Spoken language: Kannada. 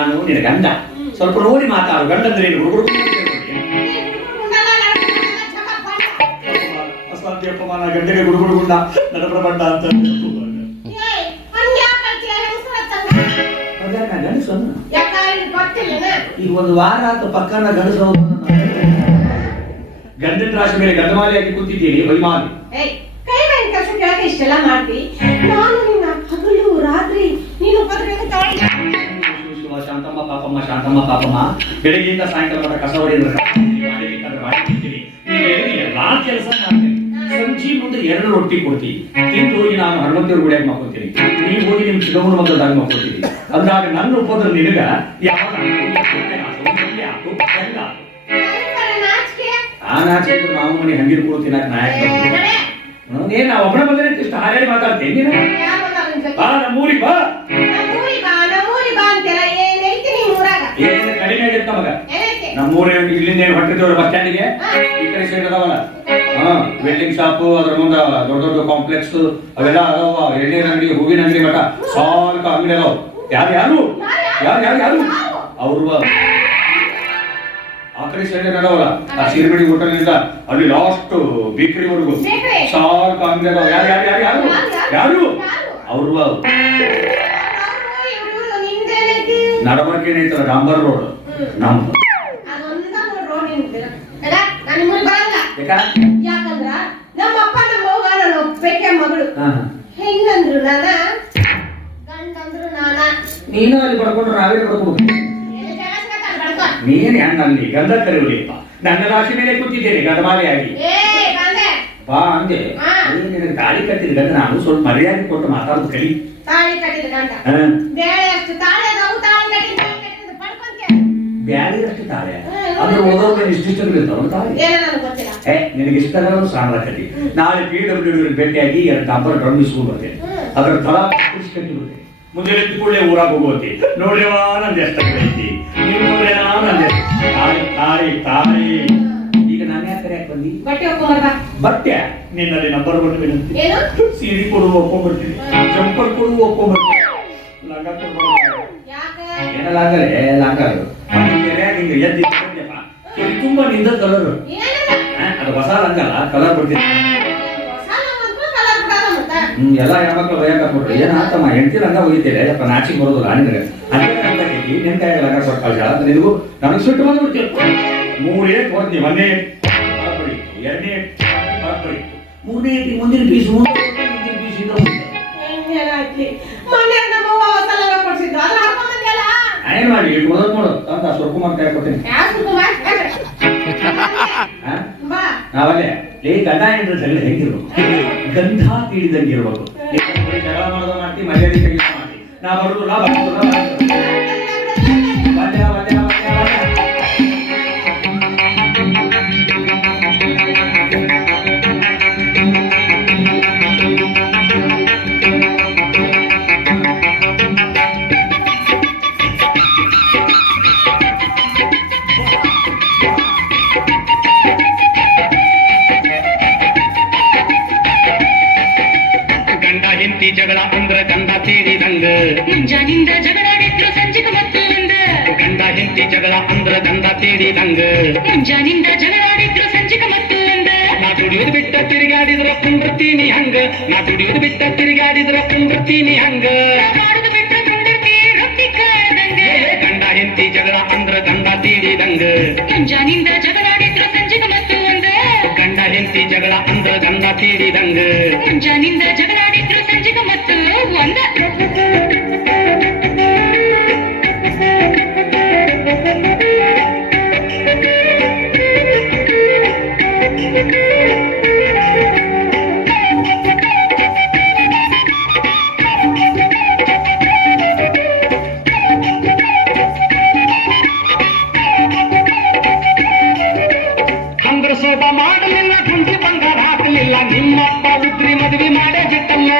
ನಾನು ನಿನ್ನ ಗಂಡ ಸ್ವಲ್ಪ ನೋಡಿ ಮಾತಾಡು ಗಂಡಂದ್ರೆ ಏನು? ಹುಡುಗರು ಅಪಮಾನ ಗಂಡಗೆ ಗುಡುಗುಡುಗುಂಡ ನಡಬರ ಬಂಡ ಅಂತ ಅನ್ನ? ಈಗ ಒಂದು ವಾರ ಆತ ಪಕ್ಕನ ಗಣಸು ಗಂಡನ ರಾಶಿ ಮೇಲೆ ಗಂಡಮಾಲೆ ಹಾಕಿ ಕೂತಿದ್ದೀನಿ ವೈಮಾಲಿ ಇಷ್ಟೆಲ್ಲ ಮಾಡ್ತಿ? ನಾನು ಪಾಪಮ್ಮ ಶಾಂತಮ್ಮ ಪಾಪಮ್ಮ ಬೆಳಗ್ಗೆಯಿಂದ ಸಾಯಂಕಾಲ ಮಟ್ಟ ಕಸ ಹೊಡೆಯಿಂದ ಎಲ್ಲಾ ಕೆಲಸ ಮಾಡ್ತೀನಿ. ಸಂಜೆ ಮುಂದೆ ಎರಡು ರೊಟ್ಟಿ ಕೊಡ್ತೀವಿ ತಿಂದು ಹೋಗಿ ನಾನು ಹನುಮಂತೇವ್ರ ಗುಡಿಯಾಗಿ ಮಾಡ್ಕೊತೀನಿ ನೀವು ಹೋಗಿ ನಿಮ್ ಚಿಕ್ಕಮ್ಮನ ಮಕ್ಕಳದಾಗ ಮಾಡ್ಕೊತೀನಿ ಅಂದಾಗ ನನ್ನ ಉಪದ್ರ ನಿನಗ ಯಾವಾಗ ಆತು ಹೆಂಗ ಆತು ನಾಚಿಕೆ ಆ ನಾಚೆ ನಾವು ಮನೆ ಹಂಗಿರ್ ಕೂಡ ತಿನ್ನಕ್ ನಾಯಕ ಏನ್ ನಾ ಒಬ್ಬನ ಬಂದ್ರೆ ಇಷ್ಟು ಹಾಗೆ ಮಾತಾಡ್ತೀನಿ ಬಾ ನಮ್ಮೂರಿಗೆ ಬಾ. ನಮ್ಮೂರ ಇಲ್ಲಿಂದ ಏನು ಬಸ್ ಸ್ಟ್ಯಾಂಡಿಗೆ ಈ ಕಡೆ ಸೈಡ್ ಅದಾವಲ್ಲ? ಹಾ ವೆಲ್ಡಿಂಗ್ ಶಾಪ್ ಅದ್ರ ಮುಂದ ದೊಡ್ಡ ದೊಡ್ಡ ಕಾಂಪ್ಲೆಕ್ಸ್ ಅವೆಲ್ಲ ಅದಾವ. ಎಣ್ಣೆ ಅಂಗಡಿ ಹೂವಿನ ಅಂಗಡಿ ಮಠ. ಸಾಲ್ಕ ಅಂಗಡಿ ಅದಾವ. ಯಾರು ಯಾರು? ಯಾರು ಯಾರು ಯಾರು? ಅವ್ರು ಆ ಕಡೆ ಸೈಡ್ ಅದಾವಲ್ಲ? ಆ ಶಿರ್ಬಿಡಿ ಹೋಟೆಲ್ ಇಂದ ಅಲ್ಲಿ ಲಾಸ್ಟ್ ಬೇಕರಿ. ವರೆಗೂ? ಸಾಲ್ಕ ಅಂಗಡಿ ಅದಾವ. ಯಾರು ಯಾರು ಯಾರು ಯಾರು? ಯಾರು ಅವ್ರು ನಡಬರ್ಕೆ ಐತಲ್ಲ ಡಾಂಬರ್ ರೋಡ್ ನಮ್ದು ಯಾಕಂದ್ರ ನಮ್ಮ ಅಪ್ಪ ನಮ್ಮ ಅವ್ವ ನನ್ನ ಒಬ್ಬಾಕೆ ಮಗಳು. ಹೆಂಗಂದ್ರು ನಾನ? ಗಂಡಂದ್ರು ನಾನ. ನೀನು ಅಲ್ಲಿ ಪಡ್ಕೊಂಡ್ರೆ ನಾವೇ ಬಡ್ಕೊ. ನೀನ್ ಅಲ್ಲಿ? ಗಂಧ ಕರೆಯುವುದಿಲ್ಲ ನನ್ನ ರಾಶಿ ಮೇಲೆ ಕೂತಿದ್ದೇನೆ ಗದಮಾಲಿಯಾಗಿ. ಬಾ ಅಂದೆ. ನೀನ್ ನಿನಗೆ ತಾಳಿ ಕಟ್ಟಿದ ಗಂಧ ನಾನು ಸ್ವಲ್ಪ ಮರ್ಯಾದೆ ಕೊಟ್ಟು ಮಾತಾಡೋದು ಕಲಿ. ತಾಳಿ ಕಟ್ಟಿದ. ಬೇಳೆ ಅಷ್ಟು ತಾಳೆ ತಾಳಿ ಕಟ್ಟಿದ ಪಡ್ಕೊಂತೆ ಬ್ಯಾಳಿ ಅಷ್ಟು ತಾಳೆ? ಅದ್ರ ಓದೋಕೆ ಇಷ್ಟಿಷ್ಟ ಇರ್ತಾವ ತಾಳಿ. ಏನೋ ನನಗೆ ಗೊತ್ತಿಲ್ಲ. ಏ ನಿನಗೆ ಇಷ್ಟ ಸಾಲ ಕಟ್ಟಿ ನಾಳೆ ಪಿ ಡಬ್ಲ್ಯೂ ಭೇಟಿಯಾಗಿ ಎರಡು ಡಾಂಬರ್ ಡ್ರಮ್ ಇಸ್ಕೊಂಡು ಬರ್ತೇನೆ. ಅದರ ತಳ ಕಟ್ಟಿ ಮುಂದೆ ಕೂಡಲೇ ಊರಾಗ ಹೋಗೋತಿ ನೋಡ್ಯವಾ ನಂದು ಎಷ್ಟು ಐತಿ. ನೀವು ನೋಡ್ರೇನಾ ನಂದು ತಾಯಿ ತಾಳಿ ತಾಳಿ ಈಗ ನಾನು ಯಾಕೆ ಕರೆಯಕ್ಕೆ ಬಂದಿ ಬಟ್ಟೆ ಬಟ್ಟೆ? ನಿನ್ನಲ್ಲಿ ನಂಬರ್ ಏನು? ಸೀರೆ ಕೊಡು ಒಪ್ಕೊಂಡ್ಬರ್ತೀನಿ ಜಂಪರ್ ಕೊಡು ಒಪ್ಕೊಂಡ್ಬರ್ತೀನಿ ಲಂಗ ಕೊಡ್ಬೋದು ಏನಲ್ಲ ಲಂಗ ತುಂಬಾ ಕೆರೆಯಾಗ ಹಿಂಗೆ ಎದ್ದು ತುಂಬ ನಿಂದ ಕಲರ್ ಅದು ಹೊಸ ಕಲರ್ ಬಿಡ್ತೀನಿ ಹ್ಮ್ ಎಲ್ಲ ಹೆಣ್ಮಕ್ಳು ಬಯಕ ಕೊಟ್ರು? ಏನ್ ಆತಮ್ಮ ಹೆಂಡತಿ ಅಂಗ ಹೋಗಿದ್ದೇನೆ ಯಪ್ಪ ನಾಚಿಕ್ ಬರೋದಿಲ್ಲ ನಿನಗೆ ಅದೇ ಸ್ವಲ್ಪ ನಿನ್. ಕಳ್ಸ ನಿನಗೂ ನನಗೆ ಸುಟ್ಟು ಬಂದ್ಬಿಡ್ತೀವಿ ಮೂರೇ ಹೋದ್ನಿ ಒಂದೇ. ಎರಡನೇ ಮೂರನೇ ಮುಂದಿನ ಪೀಸ್ ಮುಂದೆ ಮುಂದಿನ ಪೀಸ್ ಏನ್ ಮಾಡಿ? ಇಟ್ಟು ಓದೋದ್ ನೋಡು ಅಂತ ಸುರ್ಕುಮಾರ್ ಕೈ ಕೊಡ್ತೀನಿ. ನಾವಲ್ಲೇ ಲೇ ಗಂಡ ಹೆಂಡ್ರ ಜಗಳ ಹೆಂಗಿರ್ಬೇಕು? ಗಂಧ ತಿಳಿದಂಗೆ ಜಗಳ ಮಾಡೋದು ಮಾಡ್ತಿ, ಮರ್ಯಾದೆ ತೆಗಿತ ನಾ ಬರುದು ನಾ ಗಂಡ ಹೆಂಡತಿ ಜಗಳ ಅಂದ್ರ ಗಂಧ ತೀಡಿದಂಗ ಮುಂಜಾನಿಂದ ಜಗಳಾಡಿದ್ರು ಸಂಜಿಕ ಮತ್ತು ಒಂದ ಗಂಡ ಹೆಂಡತಿ ಜಗಳ ಅಂದ್ರ ಗಂಧ ತೀಡಿದಂಗ ಮುಂಜಾನಿಂದ ಜಗಳಾಡಿದ್ರು ಸಂಜಿಕ ಮತ್ತು ಒಂದ ನಾ ದುಡಿಯೋದು ಬಿಟ್ಟ ತಿರುಗಾಡಿದ್ರ ಕುಂಡ್ರತೀನಿ ಹಂಗ ನಾ ದುಡಿಯೋದು ಬಿಟ್ಟ ತಿರುಗಾಡಿದ್ರ ಕುಂಡ್ರತೀನಿ ಹಂಗ ಮಾಡುದು ಬಿಟ್ರೆ ಕೊಂಡಿರ್ತಿ ರೊಟ್ಟಿ ಕಾದಂಗ ಗಂಡ ಹೆಂಡತಿ ಜಗಳ ಅಂದ್ರ ಗಂಧ ತೀಡಿದಂಗ ಮುಂಜಾನಿಂದ ಜಗಳಾಡಿದ್ರು ಸಂಜಿಕ ಮತ್ತು ಒಂದ ಗಂಡ ಹೆಂಡತಿ ಜಗಳ ಅಂದ್ರ ಗಂಧ ತೀಡಿದಂಗ ಮುಂಜಾನಿಂದ ಜಗಳಾಡಿದ್ರು ಮಾಡಲಿಲ್ಲ ಕುಂಟು ಬಂಗಾರ ಹಾಕಲಿಲ್ಲ ನಿಮ್ಮಪ್ಪ ಬಿದ್ರಿ ಮದುವೆ ಮಾಡೇ ಬಿಟ್ಟಲ್ಲ.